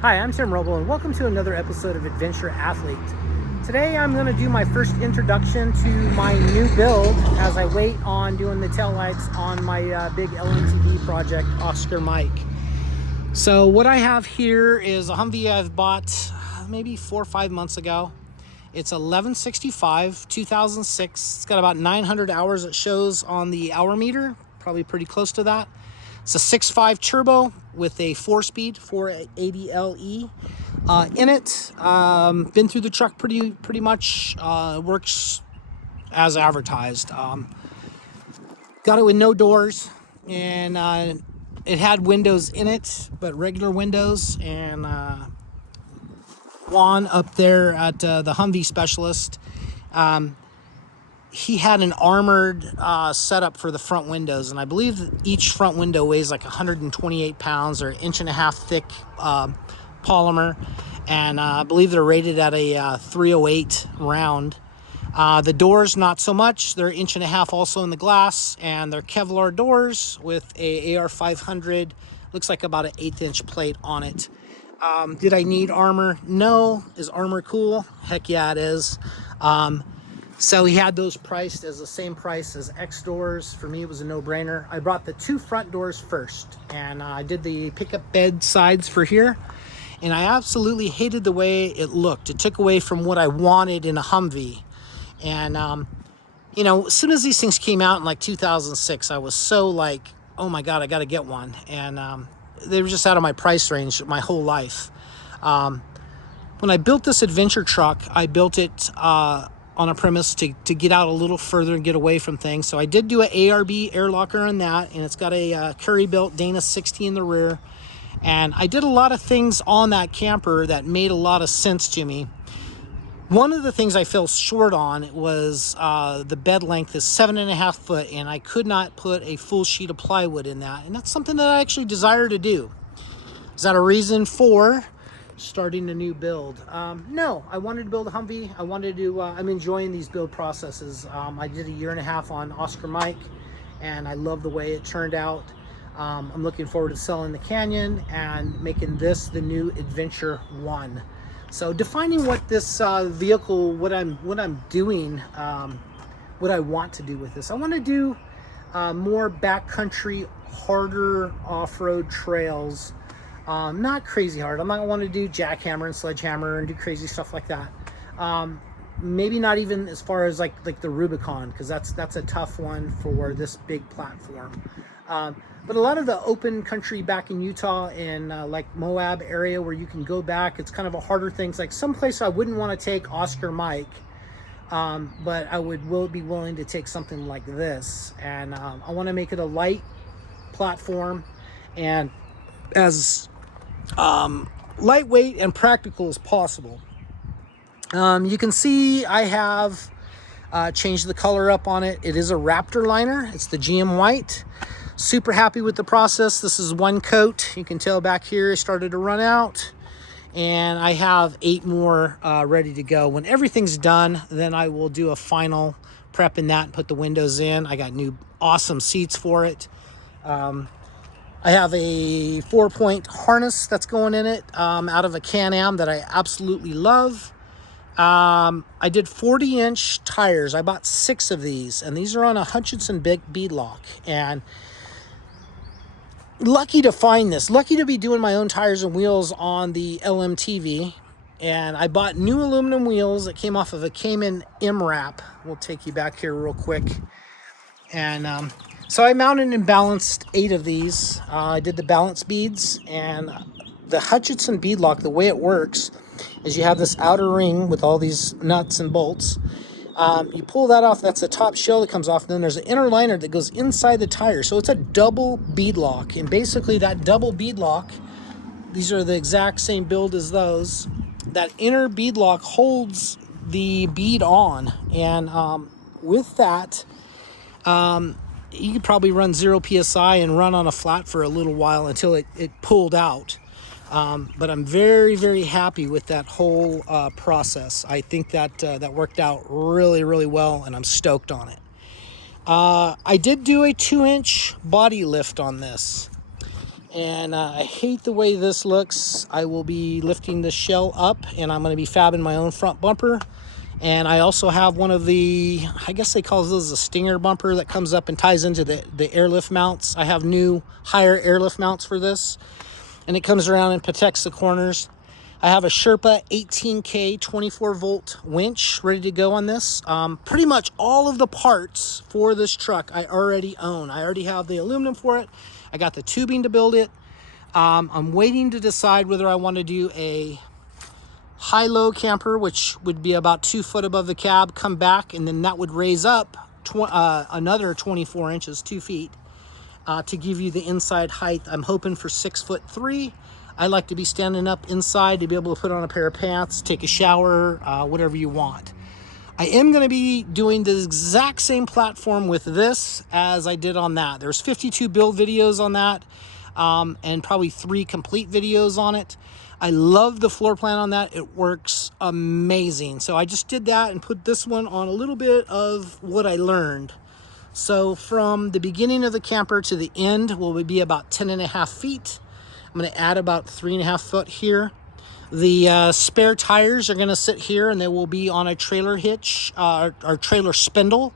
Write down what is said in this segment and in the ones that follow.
Hi, I'm Tim Roble, and welcome to another episode of Adventure Athlete. Today I'm going to do my first introduction to my new build as I wait on doing the taillights on my big LMTV project, Oscar Mike. So what I have here is a Humvee I've bought maybe 4 or 5 months ago. It's 1165, 2006. It's got about 900 hours it shows on the hour meter, probably pretty close to that. It's a 6.5 turbo with a 4-speed 480 LE in it. Been through the truck pretty much. Works as advertised. Got it with no doors, and it had windows in it, but regular windows. And Juan up there at the Humvee specialist, he had an armored setup for the front windows, and I believe that each front window weighs like 128 pounds or 1.5 inch thick polymer, and I believe they're rated at a 308 round. The doors, not so much. They're 1.5 inches also in the glass, and they're Kevlar doors with a AR500. Looks like about an 1/8 inch plate on it. Did I need armor? No. Is armor cool? Heck yeah, it is. So he had those priced as the same price as X doors. For me, it was a no-brainer. I brought the 2 front doors first, and I did the pickup bed sides for here, and I absolutely hated the way it looked. It took away from what I wanted in a Humvee. And you know, as soon as these things came out in like 2006, I was so like, oh my god, I got to get one. And they were just out of my price range my whole life. When I built this adventure truck, I built it on a premise to get out a little further and get away from things. So I did do an ARB air locker on that, and it's got a Curry-built Dana 60 in the rear. And I did a lot of things on that camper that made a lot of sense to me. One of the things I fell short on was the bed length is 7.5 foot, and I could not put a full sheet of plywood in that. And that's something that I actually desire to do. Is that a reason for starting a new build? No, I wanted to build a Humvee. I wanted to, I'm enjoying these build processes. I did 1.5 years on Oscar Mike, and I love the way it turned out. I'm looking forward to selling the Canyon and making this the new Adventure 1. So defining what this vehicle, what I'm doing, what I want to do with this. I want to do more backcountry, harder off-road trails. Not crazy hard. I'm not going to want to do jackhammer and sledgehammer and do crazy stuff like that. Maybe not even as far as like the Rubicon, because that's a tough one for this big platform. But a lot of the open country back in Utah and like Moab area where you can go back, it's kind of a harder thing. It's like some place I wouldn't want to take Oscar Mike, but I will be willing to take something like this. And I want to make it a light platform and as lightweight and practical as possible. You can see I have changed the color up on it. It is a Raptor liner. It's the GM white. Super happy with the process. This is one coat. You can tell back here it started to run out, and I have 8 more ready to go. When everything's done, then I will do a final prep in that and put the windows in. I got new awesome seats for it. I have a 4-point harness that's going in it out of a Can-Am that I absolutely love. I did 40-inch tires. I bought 6 of these, and these are on a Hutchinson beadlock. And lucky to find this. Lucky to be doing my own tires and wheels on the LMTV. And I bought new aluminum wheels that came off of a Cayman M-Wrap. We'll take you back here real quick. And so I mounted and balanced 8 of these. I did the balance beads, and the Hutchinson beadlock, the way it works is you have this outer ring with all these nuts and bolts. You pull that off, that's the top shell that comes off, and then there's an inner liner that goes inside the tire. So it's a double beadlock, and basically that double beadlock, these are the exact same build as those. That inner beadlock holds the bead on, and with that, you could probably run 0 PSI and run on a flat for a little while until it pulled out. But I'm very, very happy with that whole process. I think that that worked out really, really well, and I'm stoked on it. I did do a 2-inch body lift on this. And I hate the way this looks. I will be lifting the shell up, and I'm going to be fabbing my own front bumper. And I also have one of the, I guess they call those a stinger bumper that comes up and ties into the airlift mounts. I have new higher airlift mounts for this, and it comes around and protects the corners. I have a Sherpa 18K 24 volt winch ready to go on this. Pretty much all of the parts for this truck I already own. I already have the aluminum for it. I got the tubing to build it. I'm waiting to decide whether I want to do a high-low camper, which would be about 2 foot above the cab, come back, and then that would raise up another 24 inches, 2 feet, to give you the inside height. I'm hoping for 6'3". I like to be standing up inside to be able to put on a pair of pants, take a shower, whatever you want. I am going to be doing the exact same platform with this as I did on that. There's 52 build videos on that, and probably 3 complete videos on it. I love the floor plan on that. It works amazing. So I just did that and put this one on a little bit of what I learned. So from the beginning of the camper to the end will be about 10.5 feet. I'm going to add about 3.5 foot here. The spare tires are going to sit here, and they will be on a trailer hitch or trailer spindle.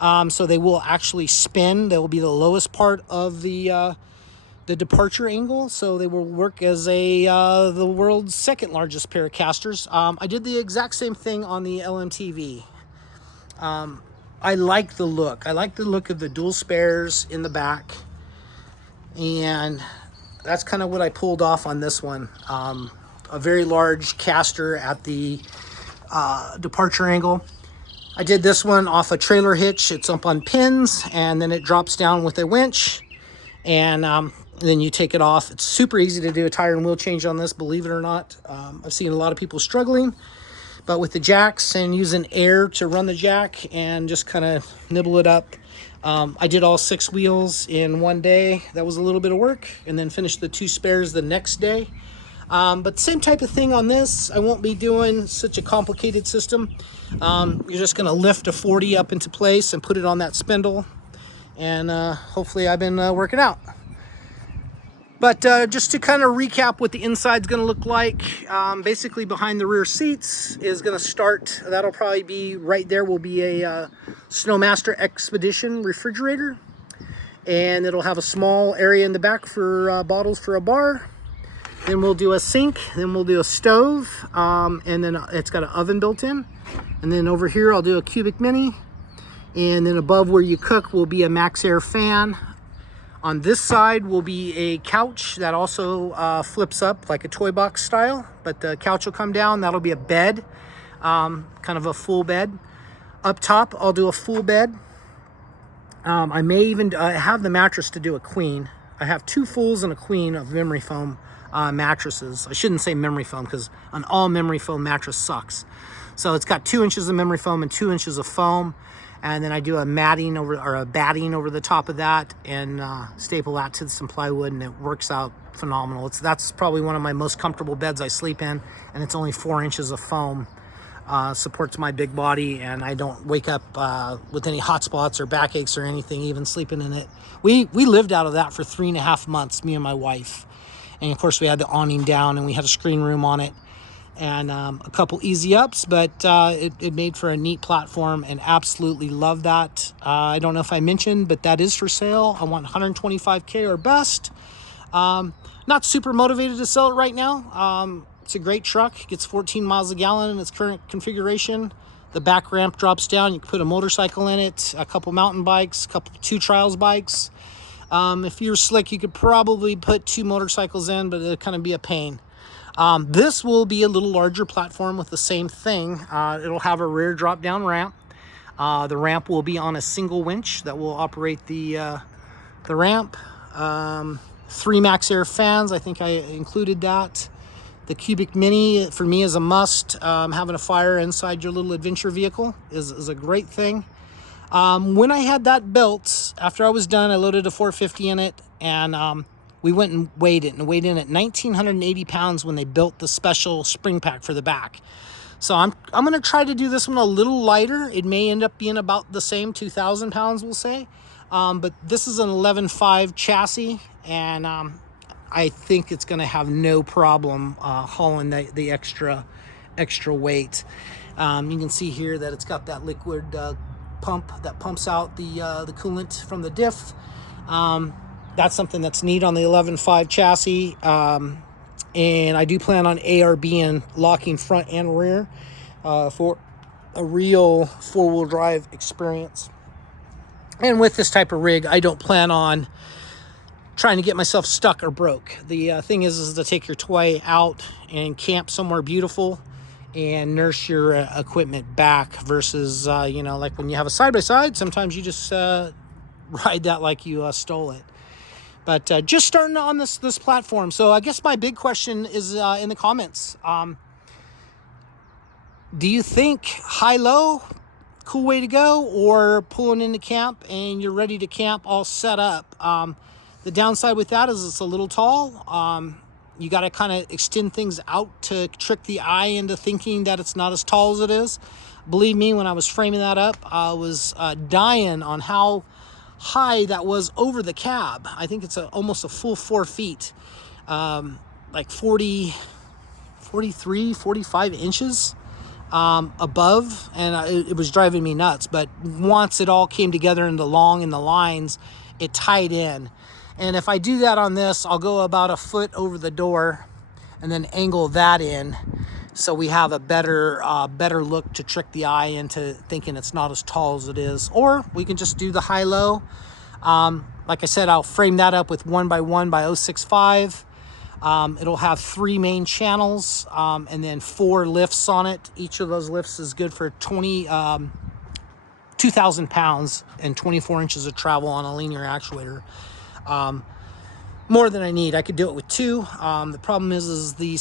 So they will actually spin. They will be the lowest part of the departure angle, so they will work as the world's second largest pair of casters. I did the exact same thing on the LMTV. I like the look. I like the look of the dual spares in the back, and that's kind of what I pulled off on this one. A very large caster at the departure angle. I did this one off a trailer hitch. It's up on pins, and then it drops down with a winch, and then you take it off. It's super easy to do a tire and wheel change on this, believe it or not. I've seen a lot of people struggling, but with the jacks and using air to run the jack and just kind of nibble it up. I did all 6 wheels in one day. That was a little bit of work, and then finished the 2 spares the next day. But same type of thing on this. I won't be doing such a complicated system. You're just going to lift a 40 up into place and put it on that spindle, and hopefully I've been working out. But just to kind of recap what the inside's going to look like, basically behind the rear seats is going to start, that'll probably be right there will be a Snowmaster Expedition refrigerator, and it'll have a small area in the back for bottles for a bar. Then we'll do a sink, then we'll do a stove, and then it's got an oven built in. And then over here I'll do a cubic mini, and then above where you cook will be a Max Air fan. On this side will be a couch that also flips up like a toy box style, but the couch will come down. That'll be a bed, kind of a full bed. Up top, I'll do a full bed. I may even have the mattress to do a queen. I have 2 fulls and a queen of memory foam mattresses. I shouldn't say memory foam because an all memory foam mattress sucks. So it's got 2 inches of memory foam and 2 inches of foam. And then I do a matting over, or a batting over the top of that, and staple that to some plywood, and it works out phenomenal. That's probably one of my most comfortable beds I sleep in, and it's only 4 inches of foam. Supports my big body, and I don't wake up with any hot spots or backaches or anything, even sleeping in it. We lived out of that for 3.5 months, me and my wife. And of course we had the awning down, and we had a screen room on it, and a couple easy ups, but it made for a neat platform, and absolutely love that. I don't know if I mentioned, but that is for sale. I want $125K or best. Not super motivated to sell it right now. It's a great truck. It gets 14 miles a gallon in its current configuration. The back ramp drops down. You can put a motorcycle in it, a couple mountain bikes, 2 trials bikes. If you're slick, you could probably put 2 motorcycles in, but it'll kind of be a pain. This will be a little larger platform with the same thing. It'll have a rear drop down ramp. The ramp will be on a single winch that will operate the ramp. 3 Max Air fans, I think I included that. The cubic mini for me is a must. Having a fire inside your little adventure vehicle is a great thing. When I had that built, after I was done, I loaded a 450 in it, and we went and weighed it, and weighed in at 1,980 pounds when they built the special spring pack for the back. So I'm going to try to do this one a little lighter. It may end up being about the same, 2,000 pounds, we'll say. But this is an 11.5 chassis, and I think it's going to have no problem hauling the extra weight. You can see here that it's got that liquid pump that pumps out the coolant from the diff. That's something that's neat on the 11.5 chassis. And I do plan on ARB and locking front and rear for a real four-wheel drive experience. And with this type of rig, I don't plan on trying to get myself stuck or broke. The thing is to take your toy out and camp somewhere beautiful and nurse your equipment back versus, like when you have a side-by-side, sometimes you just ride that like you stole it. But just starting on this platform. So I guess my big question is in the comments. Do you think high-low, cool way to go, or pulling into camp and you're ready to camp all set up? The downside with that is it's a little tall. You got to kind of extend things out to trick the eye into thinking that it's not as tall as it is. Believe me, when I was framing that up, I was dying on how high that was over the cab. I think it's almost a full 4 feet, like 45 inches above, and it was driving me nuts. But once it all came together in the lines, it tied in. And if I do that on this, I'll go about a foot over the door and then angle that in, so we have a better look to trick the eye into thinking it's not as tall as it is. Or we can just do the high-low. Like I said, I'll frame that up with 1x1 by 0.65. It'll have 3 main channels and then 4 lifts on it. Each of those lifts is good for 2,000 pounds and 24 inches of travel on a linear actuator. More than I need. I could do it with 2. The problem is the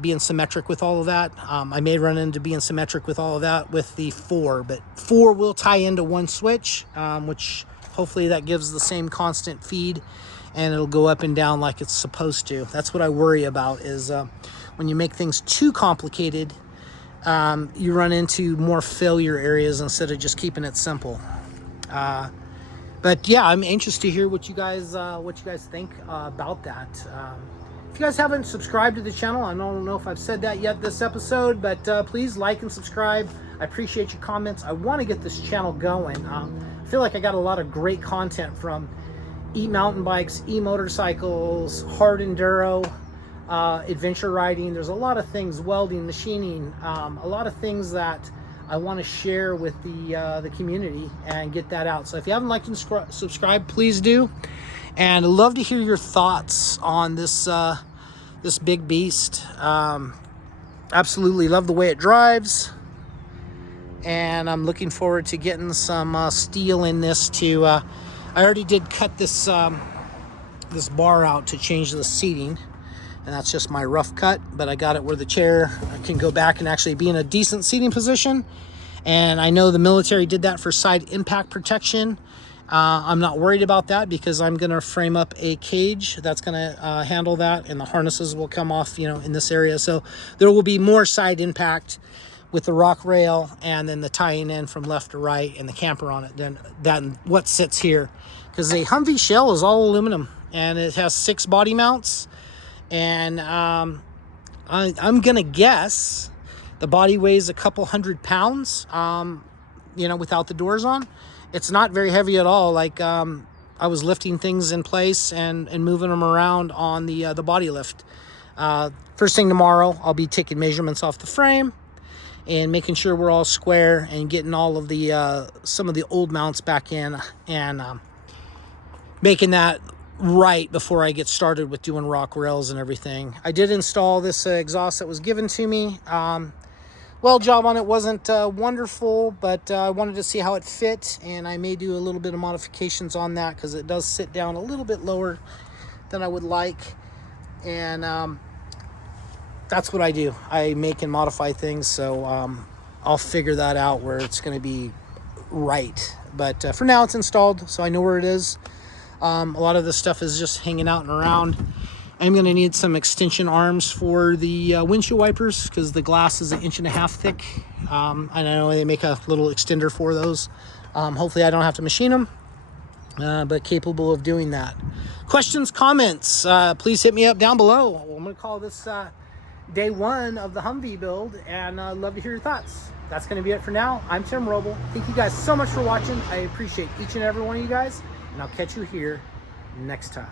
being symmetric with all of that. I may run into being symmetric with all of that with the 4, but 4 will tie into one switch, which hopefully that gives the same constant feed, and it'll go up and down like it's supposed to. That's what I worry about, is when you make things too complicated, you run into more failure areas instead of just keeping it simple. But yeah, I'm anxious to hear what you guys think about that. If you guys haven't subscribed to the channel, I don't know if I've said that yet this episode, but please like and subscribe. I appreciate your comments. I want to get this channel going. I feel like I got a lot of great content from e-mountain bikes, e-motorcycles, hard enduro, adventure riding. There's a lot of things, welding, machining, a lot of things that I want to share with the community and get that out. So if you haven't liked and subscribed, please do. And I'd love to hear your thoughts on this big beast. Absolutely love the way it drives, and I'm looking forward to getting some steel in this to. I already did cut this bar out to change the seating, and that's just my rough cut, but I got it where the chair can go back and actually be in a decent seating position. And I know the military did that for side impact protection. I'm not worried about that because I'm going to frame up a cage that's going to handle that, and the harnesses will come off, in this area. So there will be more side impact with the rock rail and then the tying in from left to right and the camper on it than what sits here. Because the Humvee shell is all aluminum, and it has 6 body mounts. And I'm gonna guess the body weighs a couple 100 pounds, without the doors on. It's not very heavy at all. Like I was lifting things in place and moving them around on the body lift. First thing tomorrow, I'll be taking measurements off the frame and making sure we're all square and getting all of the some of the old mounts back in and making that right before I get started with doing rock rails and everything. I did install this exhaust that was given to me. Weld job on it wasn't wonderful, but I wanted to see how it fit, and I may do a little bit of modifications on that because it does sit down a little bit lower than I would like. And that's what I do. I make and modify things, so I'll figure that out where it's going to be right. But for now, it's installed, so I know where it is. A lot of this stuff is just hanging out and around. I'm going to need some extension arms for the windshield wipers because the glass is 1.5 inches thick. I know they make a little extender for those. Hopefully I don't have to machine them, but capable of doing that. questions, comments, please hit me up down below. I'm going to call this day 1 of the Humvee build, and I'd love to hear your thoughts. That's going to be it for now. I'm Tim Roble. Thank you guys so much for watching. I appreciate each and every one of you guys, and I'll catch you here next time.